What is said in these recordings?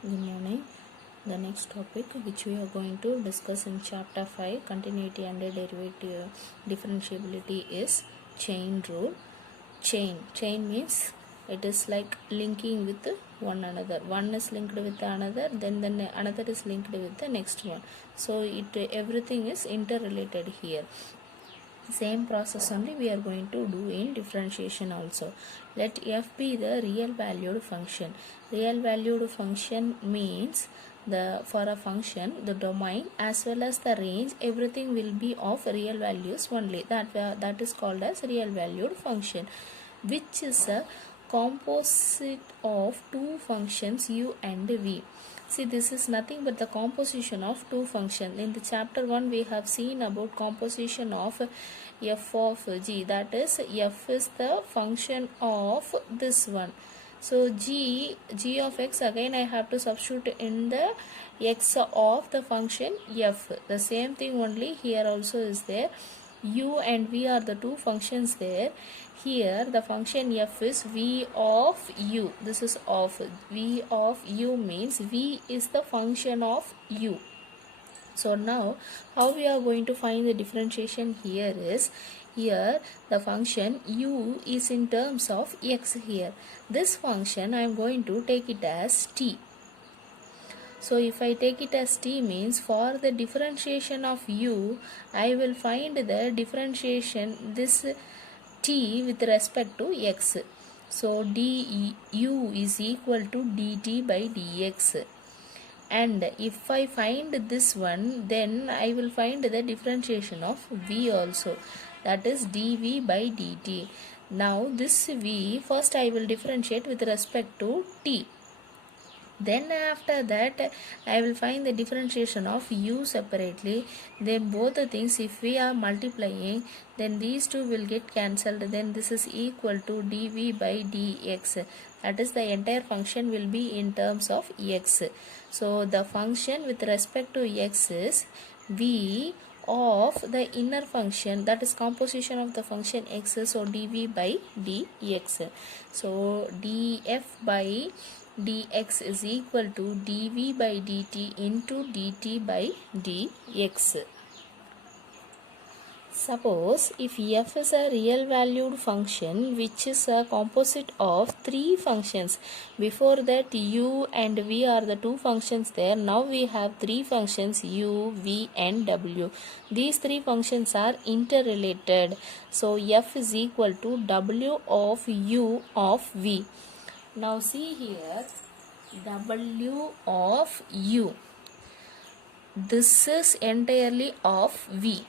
Good morning. The next topic which we are going to discuss in chapter 5, continuity and derivative differentiability, is chain rule. Chain means it is like linking with one another. One is linked with another, then another is linked with the next one. So everything is interrelated here. Same process only we are going to do in differentiation also. Let f be the real valued function. Real valued function means for a function the domain as well as the range, everything will be of real values only. That is called as real valued function, which is a composite of two functions u and v. See, this is nothing but the composition of two functions. In the chapter 1 we have seen about composition of f of g, that is f is the function of this one. So g of x, again I have to substitute in the x of the function f. The same thing only here also is there. U and v are the two functions there. Here the function f is v of u. This is of v of u means v is the function of u. So now how we are going to find the differentiation here is, here the function u is in terms of x here. This function I am going to take it as t. So if I take it as t means for the differentiation of u, I will find the differentiation this t with respect to x. So du is equal to dt by dx. And if I find this one, then I will find the differentiation of v also, that is dv by dt. Now this v first I will differentiate with respect to t. Then after that I will find the differentiation of u separately. Then both the things, if we are multiplying, then these two will get cancelled. Then this is equal to dv by dx. That is, the entire function will be in terms of x. So the function with respect to x is v of the inner function, that is composition of the function x. So dv by dx. So df by dx is equal to dv by dt into dt by dx. Suppose if f is a real valued function which is a composite of three functions. Before that u and v are the two functions there. Now we have three functions u, v and w. These three functions are interrelated. So f is equal to w of u of v. Now see here, w of u, this is entirely of v.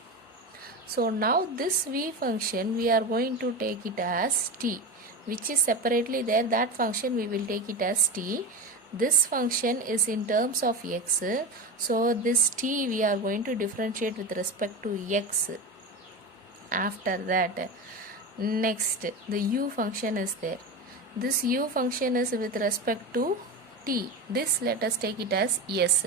So now this v function we are going to take it as t, which is separately there. That function we will take it as t. This function is in terms of x. So this t we are going to differentiate with respect to x. After that, next the u function is there. This u function is with respect to t. This let us take it as s.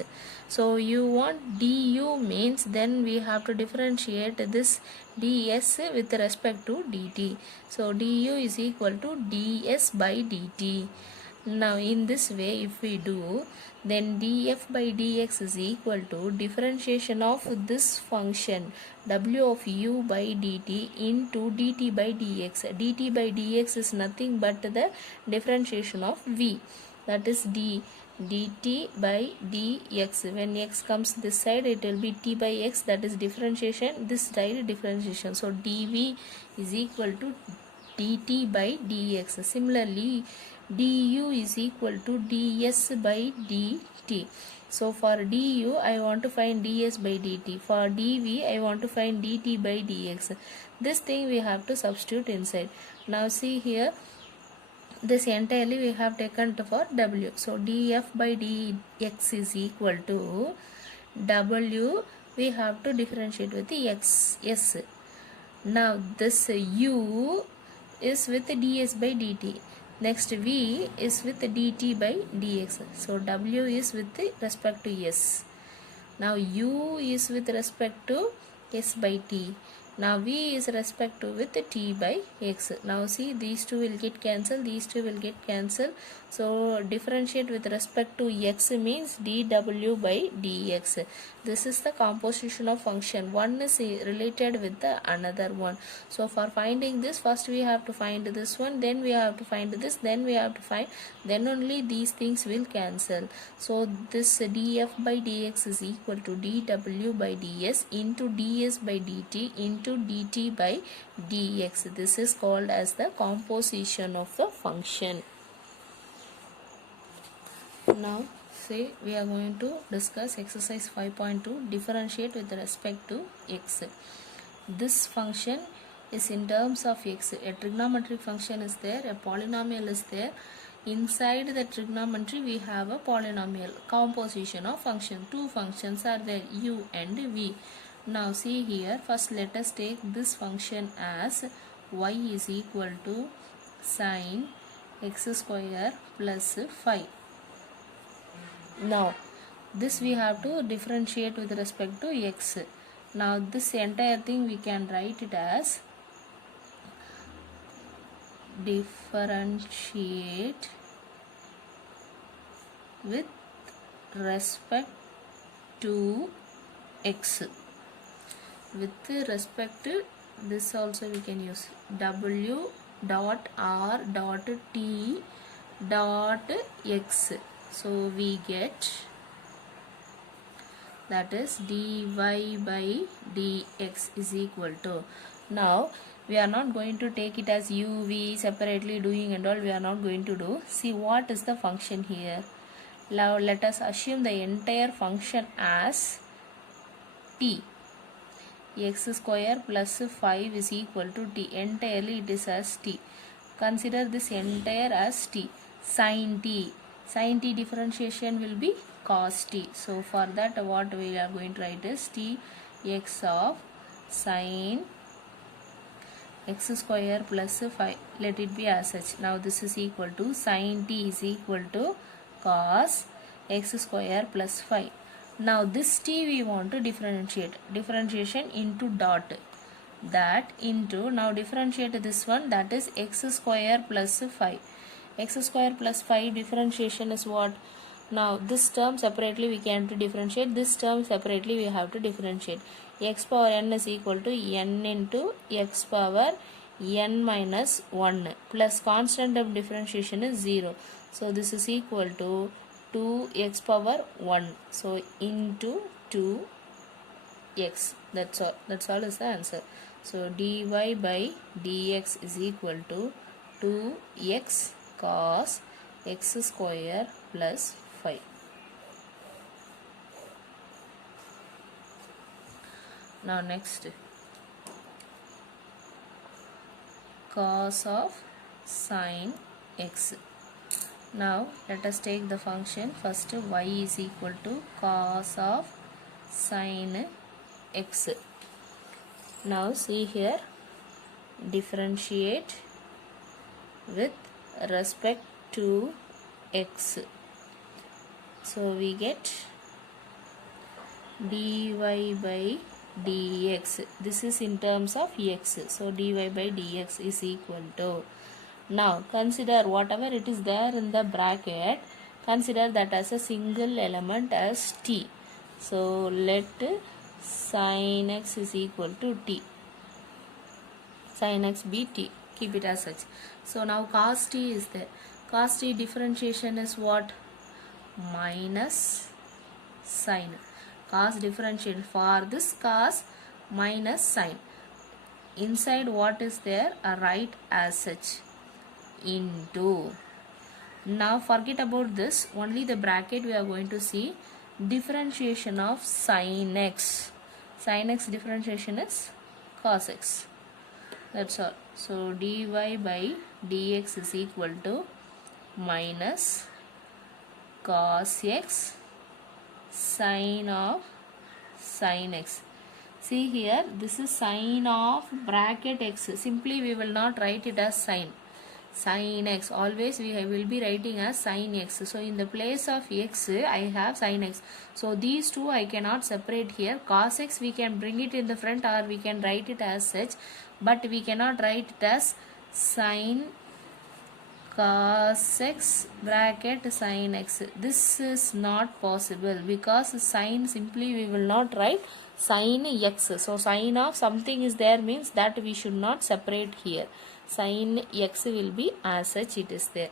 So you want du means then we have to differentiate this ds with respect to dt. So du is equal to ds by dt. Now in this way if we do, then df by dx is equal to differentiation of this function w of u by dt into dt by dx. Dt by dx is nothing but the differentiation of v, that is dt by dx. When x comes this side, it will be t by x, that is differentiation, this side differentiation. So dv is equal to dt by dx. Similarly du is equal to ds by dt. So for du I want to find ds by dt. For dv I want to find dt by dx. This thing we have to substitute inside. Now see here, this entirely we have taken for w. So df by dx is equal to w, we have to differentiate with the x, s. Now this u is with ds by dt. Next v is with dt by dx. So w is with respect to s. Now u is with respect to s by t. Now v is respective with t by x. Now see, these two will get cancelled, these two will get cancelled. So differentiate with respect to x means dw by dx. This is the composition of function. One is related with the another one. So for finding this, first we have to find this one, then we have to find this, then we have to find, then only these things will cancel. So this df by dx is equal to dw by ds into ds by dt into dt by dx. This is called as the composition of the function. Now say we are going to discuss exercise 5.2, differentiate with respect to x. This function is in terms of x. A trigonometric function is there, a polynomial is there. Inside the trigonometry we have a polynomial composition of function. Two functions are there, u and v. Now see here, first let us take this function as y is equal to sine x square plus 5. Now this we have to differentiate with respect to x. Now this entire thing we can write it as differentiate with respect to x. With respect to this also we can use w dot r dot t dot x. So we get that is dy by dx is equal to, now we are not going to take it as u, v separately doing and all, we are not going to do. See what is the function here. Now let us assume the entire function as t. X square plus 5 is equal to t. Entirely it is as t. Consider this entire as t. Sin t. Sin t differentiation will be cos t. So for that what we are going to write is t x of sin x square plus 5. Let it be as such. Now this is equal to sin t is equal to cos x square plus 5. Now this t we want to differentiate. Differentiation into dot. That into, now differentiate this one, that is x square plus 5. X square plus 5 differentiation is what? Now this term separately we can differentiate, this term separately we have to differentiate. X power n is equal to n into x power n minus 1 plus constant of differentiation is 0. So this is equal to 2x power 1. So into 2x. That's all is the answer. So dy by dx is equal to 2x cos x square plus 5. Now next, cos of sin x. Now let us take the function. First y is equal to cos of sin x. Now see here, differentiate with respect to x. So we get dy by dx. This is in terms of x. So dy by dx is equal to, now consider whatever it is there in the bracket, consider that as a single element as t. So let sin x is equal to t. Sin x be t. Keep it as such. So now cos t is there. Cos t differentiation is what? Minus sin. Cos differentiation for this cos minus sin. Inside what is there? A right as such. Into. Now forget about this. Only the bracket we are going to see. Differentiation of sin x. Sin x differentiation is cos x. That's all. So dy by dx is equal to minus cos x sin of sin x. See here, this is sin of bracket x. Simply we will not write it as sin. sin x. Always we will be writing as sin x. So in the place of x I have sin x. So these two I cannot separate here. Cos x we can bring it in the front, or we can write it as such, but we cannot write it as sin cos x bracket sin x. This is not possible, because sin simply we will not write sin x. So sin of something is there means that we should not separate here. Sin x will be as such it is there.